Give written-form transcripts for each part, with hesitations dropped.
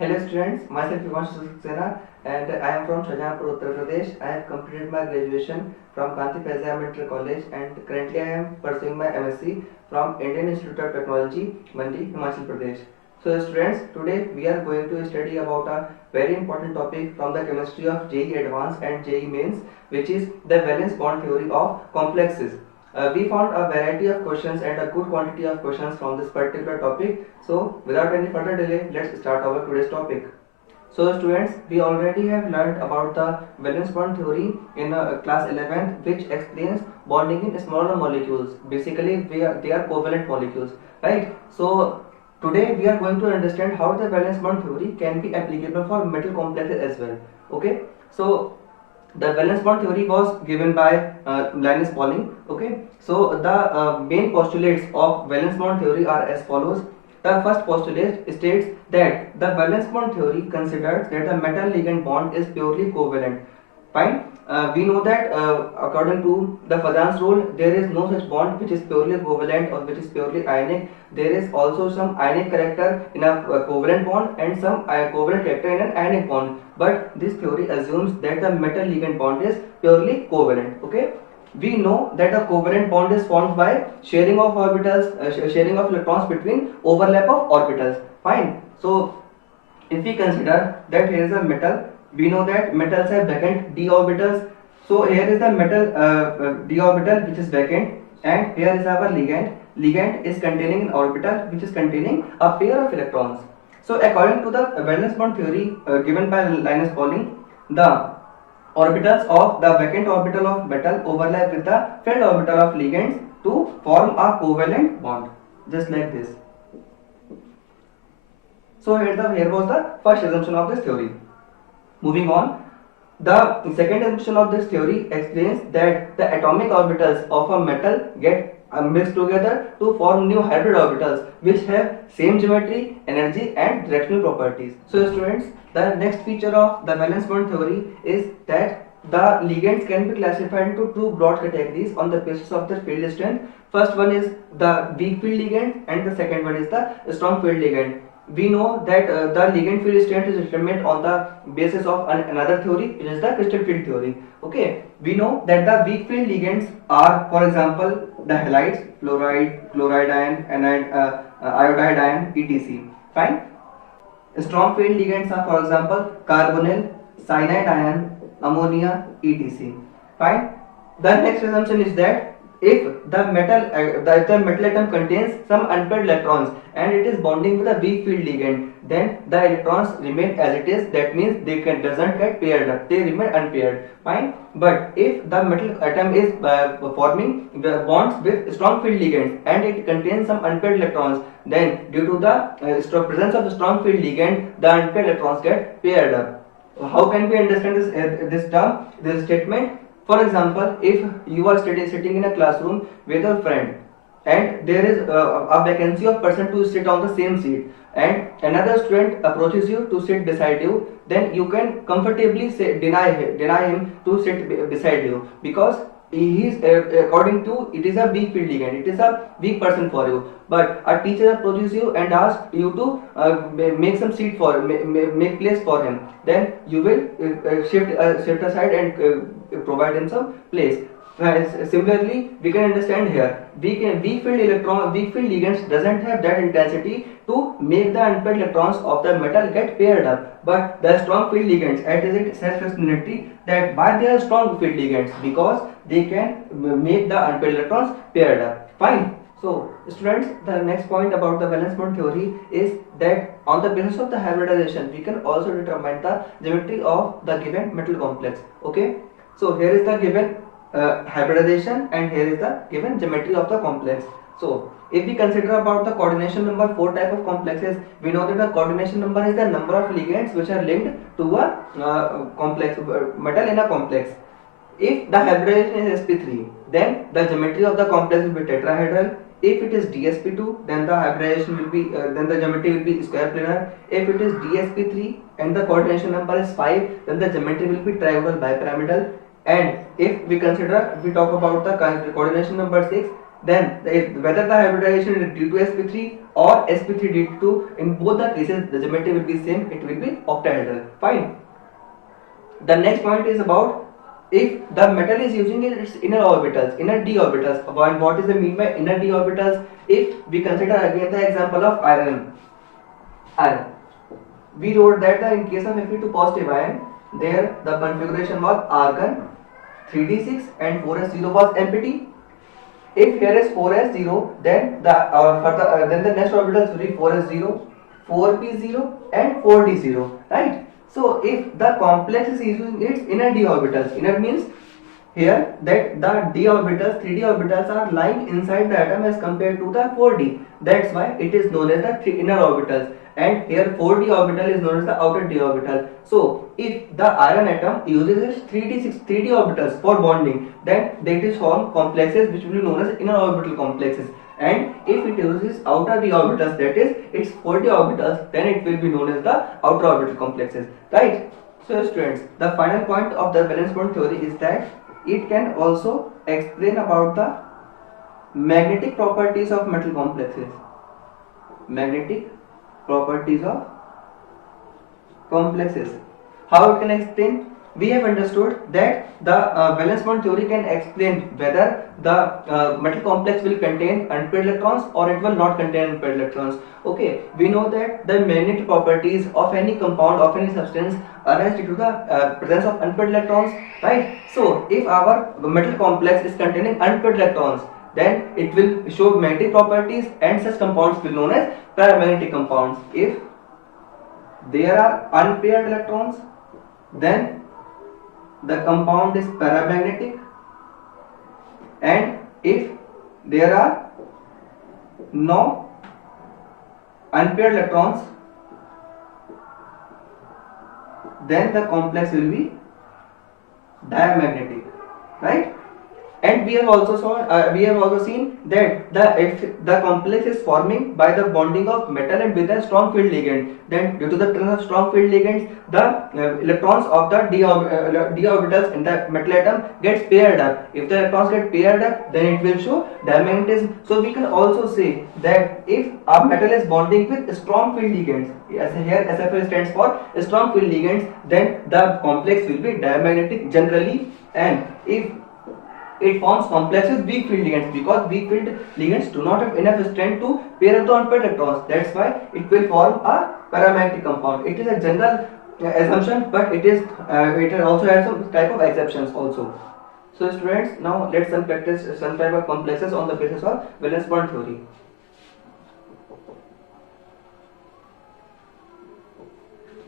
Hello students, myself Himanshu Saxena and I am from Shahjahanpur, Uttar Pradesh. I have completed my graduation from Kanti Faiza Military College and currently I am pursuing my MSc from Indian Institute of Technology, Mandi, Himachal Pradesh. So students, today we are going to study about a very important topic from the chemistry of JEE Advanced and JEE Mains, which is the valence bond theory of complexes. We found a variety of questions and a good quantity of questions from this particular topic. So without any further delay, let's start our today's topic. So students, we already have learned about the valence bond theory in class 11th, which explains bonding in smaller molecules. Basically, they are covalent molecules, right? So today we are going to understand how the valence bond theory can be applicable for metal complexes as well. Okay, so the valence bond theory was given by Linus Pauling. Okay, so the main postulates of valence bond theory are as follows. The first postulate states that the valence bond theory considers that the metal ligand bond is purely covalent. Fine. We know that according to the Fazan's rule, there is no such bond which is purely covalent or which is purely ionic. There is also some ionic character in a covalent bond and some covalent character in an ionic bond. But this theory assumes that the metal ligand bond is purely covalent. Okay. We know that a covalent bond is formed by sharing of orbitals, sharing of electrons between overlap of orbitals. Fine. So if we consider that here is a metal, we know that metals have vacant d orbitals. So here is the metal d orbital which is vacant, and here is our ligand. Ligand is containing an orbital which is containing a pair of electrons. So according to the valence bond theory given by Linus Pauling, the orbitals of the vacant orbital of metal overlap with the filled orbital of ligands to form a covalent bond, just like this. So here was the first assumption of this theory. Moving on, the second assumption of this theory explains that the atomic orbitals of a metal get mixed together to form new hybrid orbitals which have same geometry, energy and directional properties. So students, the next feature of the valence bond theory is that the ligands can be classified into two broad categories on the basis of their field strength. First one is the weak field ligand and the second one is the strong field ligand. We know that the ligand field strength is determined on the basis of another theory, which is the crystal field theory. Okay, we know that the weak field ligands are, for example, the halides, fluoride, chloride ion, and iodide ion, etc. Fine. Strong field ligands are, for example, carbonyl, cyanide ion, ammonia, etc. Fine. The next assumption is that if the metal atom contains some unpaired electrons and it is bonding with a weak field ligand, then the electrons remain as it is. That means they doesn't get paired up; they remain unpaired. Fine. But if the metal atom is forming the bonds with strong field ligands and it contains some unpaired electrons, then due to the presence of the strong field ligand, the unpaired electrons get paired up. How can we understand this term, this statement? For example, if you are sitting in a classroom with your friend and there is a vacancy of person to sit on the same seat and another student approaches you to sit beside you, then you can comfortably deny him to sit beside you because he is according to it is a weak field ligand, it is a weak person for you. But a teacher approaches you and asks you to make some seat for make place for him, then you will shift aside and provide him some place. Similarly, we can understand here weak field ligands doesn't have that intensity to make the unpaired electrons of the metal get paired up, but the strong field ligands at it self-personality that why they are strong field ligands, because they can make the unpaired electrons paired up. Fine. So students, the next point about the valence bond theory is that on the basis of the hybridization we can also determine the geometry of the given metal complex. Okay, so here is the given hybridization and here is the given geometry of the complex. So if we consider about the coordination number 4 type of complexes, we know that the coordination number is the number of ligands which are linked to a complex metal in a complex. If the hybridization is sp3, then the geometry of the complex will be tetrahedral. If it is dsp2, then the hybridization will be then the geometry will be square planar. If it is dsp3 and the coordination number is 5, then the geometry will be trigonal bipyramidal. And if we talk about the coordination number 6, then whether the hybridization is due to sp3 or sp3d2. In both the cases, the geometry will be same. It will be octahedral. Fine. The next point is about if the metal is using its inner orbitals, inner d orbitals. What is the mean by inner d orbitals? If we consider again the example of iron, we wrote that in case of Fe2 positive ion, there the configuration was argon 3d6 and 4s0 was empty. If here is 4s0, then then the next orbitals will be 4s0, 4p0 and 4d0, right? So if the complex is using its inner d orbitals, inner means here that the d orbitals, 3d orbitals are lying inside the atom as compared to the 4d. That's why it is known as the inner orbitals, and here 4d orbital is known as the outer d orbital. So if the iron atom uses its 3d orbitals for bonding, then it is form complexes which will be known as inner orbital complexes. And if it uses outer d orbitals, that is its 4d orbitals, then it will be known as the outer orbital complexes, right? So students, the final point of the valence bond theory is that it can also explain about the magnetic properties of metal complexes. Magnetic properties of complexes. How it can explain? We have understood that the valence bond theory can explain whether the metal complex will contain unpaired electrons or it will not contain unpaired electrons. Okay, we know that the magnetic properties of any compound, of any substance, arise due to the presence of unpaired electrons, right? So if our metal complex is containing unpaired electrons, then it will show magnetic properties, and such compounds will be known as paramagnetic compounds. If there are unpaired electrons, then the compound is paramagnetic, and if there are no unpaired electrons, then the complex will be diamagnetic, right? And we have also seen that if the complex is forming by the bonding of metal and with a strong field ligand, then due to the presence of strong field ligands, the electrons of the d orbitals in the metal atom gets paired up. If the electrons get paired up, then it will show diamagnetism. So we can also say that if a metal is bonding with strong field ligands, as here SFL stands for strong field ligands, then the complex will be diamagnetic generally. And if it forms complex with weak field ligands, because weak field ligands do not have enough strength to pair up the unpaired electrons. That's why it will form a paramagnetic compound. It is a general assumption, but it also has some type of exceptions also. So students, now let's practice some type of complexes on the basis of valence bond theory.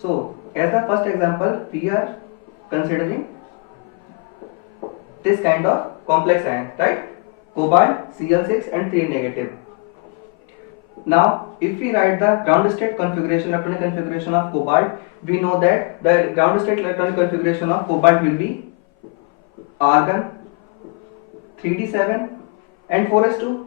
So as the first example, we are considering this kind of complex ion, right? Cobalt, Cl6 and 3 negative. Now, if we write the ground state configuration, electronic configuration of cobalt, we know that the ground state electronic configuration of cobalt will be argon 3d7 and 4s2.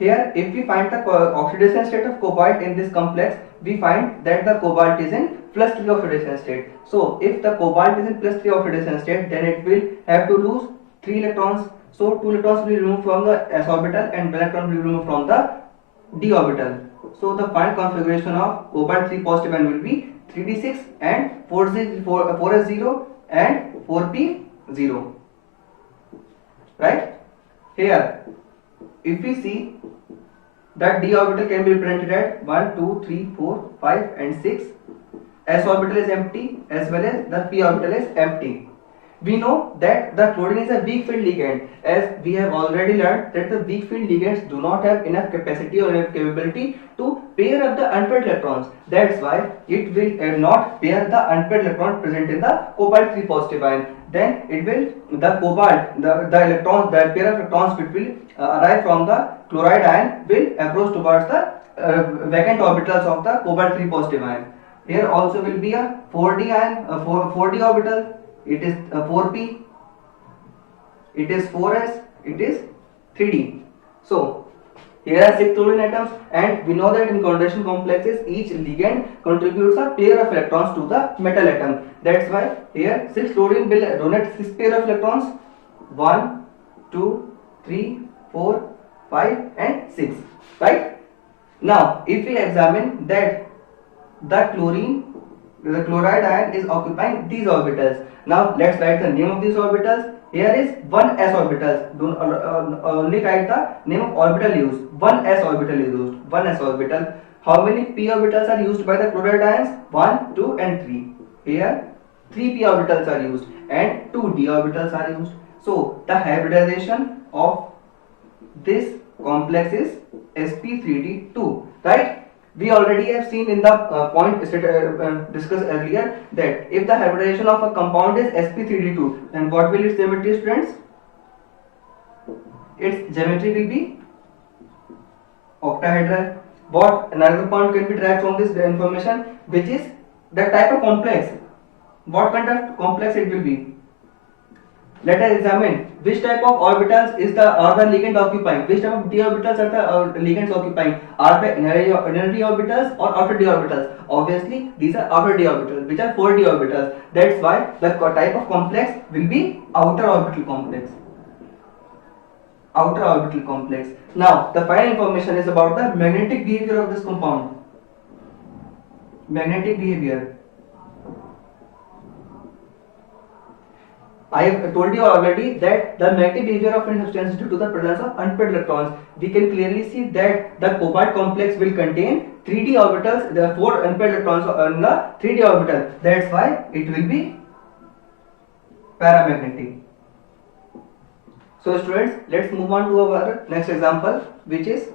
Here, if we find the oxidation state of cobalt in this complex, we find that the cobalt is in +3 oxidation state. So if the cobalt is in +3 oxidation state, then it will have to lose 3 electrons. So 2 electrons will be removed from the s orbital and 1 electron will be removed from the d orbital. So the final configuration of cobalt 3 positive ion will be 3d6 and 4s0 and 4p0. Right? Here, if we see that d orbital can be represented at 1, 2, 3, 4, 5 and 6. S orbital is empty as well as the p orbital is empty. We know that the chlorine is a weak field ligand, as we have already learned that the weak field ligands do not have enough capacity or enough capability to pair up the unpaired electrons. That's why it will not pair the unpaired electrons present in the cobalt 3 positive ion. Then it will, the cobalt, the electrons, the pair of electrons which will arrive from the chloride ion will approach towards the vacant orbitals of the cobalt 3 positive ion. Here also will be a 4d ion, 4d orbital. It is 4p, it is 4s, it is 3d. So here are 6 chlorine atoms, and we know that in coordination complexes each ligand contributes a pair of electrons to the metal atom. That's why here 6 chlorine will donate 6 pair of electrons, 1, 2, 3, 4, 5 and 6, right? Now, if we examine that the chloride ion is occupying these orbitals. Now, let's write the name of these orbitals. Here is one s orbital. Do only write the name of orbital used. One s orbital is used. One s orbital. How many p orbitals are used by the chloride ions? 1, 2, and 3. Here, 3 p orbitals are used and 2 d orbitals are used. So, the hybridization of this complex is sp3d2, right? We already have seen in the point discussed earlier that if the hybridization of a compound is sp3d2, then what will its geometry, students? Its geometry will be octahedral. What another point can be derived from this information, which is the type of complex. What kind of complex it will be? Let us examine which type of orbitals are the ligand occupying. Which type of d orbitals are the ligands occupying? Are the inner d orbitals or outer d orbitals? Obviously, these are outer d orbitals, which are 4d orbitals. That's why the type of complex will be outer orbital complex. Outer orbital complex. Now, the final information is about the magnetic behavior of this compound. Magnetic behavior. I have told you already that the magnetic behavior of any substance is due to the presence of unpaired electrons. We can clearly see that the cobalt complex will contain 3d orbitals. There are 4 unpaired electrons in the 3d orbital. That's why it will be paramagnetic. So students, let's move on to our next example, which is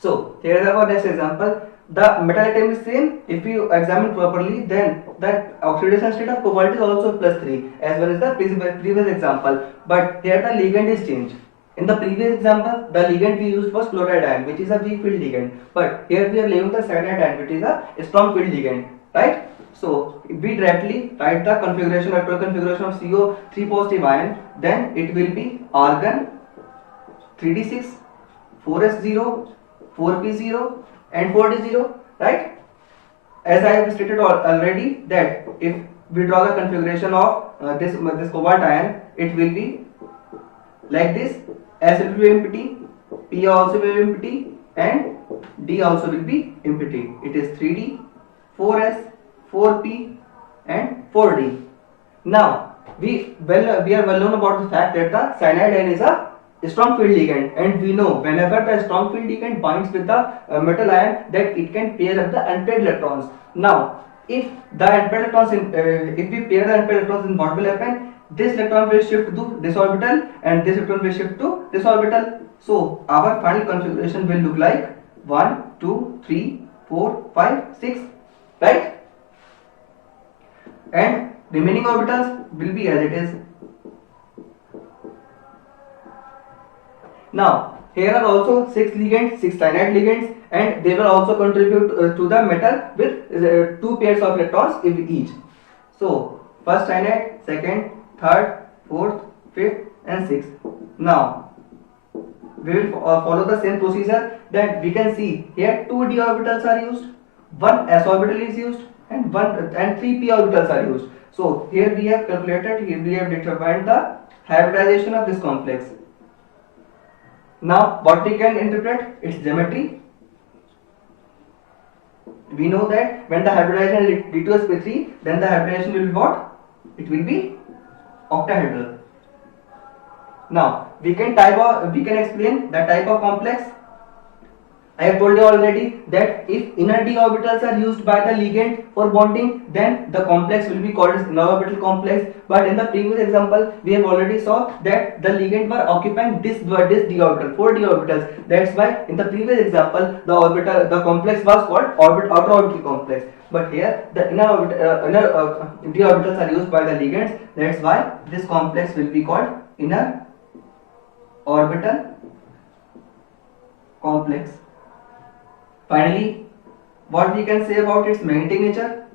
so here is our next example. The metal atom is same. If you examine properly, then the oxidation state of cobalt is also +3 as well as the previous example. But here the ligand is changed. In the previous example, the ligand we used was chloride ion, which is a weak field ligand. But here we are using the cyanide ion, which is a strong field ligand, right? So we directly write the configuration, electron configuration of CO3 positive ion. Then it will be argon 3d6, 4s0, 4p0 and 4d0, right? As I have stated already that if we draw the configuration of this cobalt ion, it will be like this. S will be empty, P also will be empty, and D also will be empty. It is 3D, 4S, 4P, and 4D. Now we are well known about the fact that the cyanide ion is a strong field ligand, and we know whenever the strong field ligand binds with the metal ion, that it can pair up the unpaired electrons. Now, if the unpaired electrons if we pair the unpaired electrons, then what will happen? This electron will shift to this orbital, and this electron will shift to this orbital. So our final configuration will look like 1, 2, 3, 4, 5, 6, right? And remaining orbitals will be as it is. Now, here are also 6 ligands, 6 cyanide ligands, and they will also contribute to the metal with 2 pairs of electrons each. So, first cyanide, second, third, fourth, fifth, and sixth. Now, we will follow the same procedure. That we can see here 2 d orbitals are used, 1 s orbital is used, and 3 p orbitals are used. So, here we have calculated, here we have determined the hybridization of this complex. Now, what we can interpret? Its geometry. We know that when the hybridization is D2sp3, then the hybridization will be what? It will be octahedral. Now, we can explain the type of complex. I have told you already that if inner d orbitals are used by the ligand for bonding, then the complex will be called as inner orbital complex. But in the previous example, we have already saw that the ligand were occupying this d orbital, 4 d orbitals. That's why in the previous example, the complex was called outer orbital complex. But here the inner d orbitals are used by the ligands. That's why this complex will be called inner orbital complex. Finally, what we can say about its magnetic nature?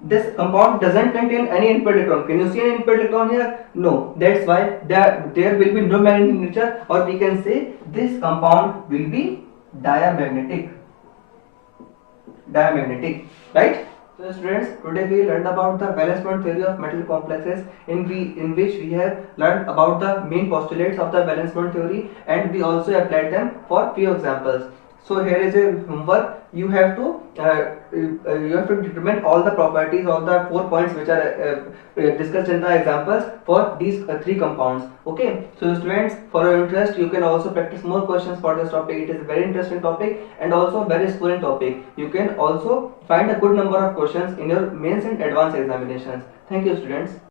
This compound doesn't contain any unpaired electron. Can you see any unpaired electron here? No. That's why there will be no magnetic nature, or we can say this compound will be diamagnetic. Diamagnetic, right? So students, today we learned about the valence bond theory of metal complexes in which we have learned about the main postulates of the valence bond theory, and we also applied them for few examples. So here is a homework. You have to determine all the properties of the 4 points which are discussed in the examples for these three compounds. Okay, so students, for your interest, you can also practice more questions for this topic. It is a very interesting topic and also very schooling topic. You can also find a good number of questions in your mains and advanced examinations. Thank you, students.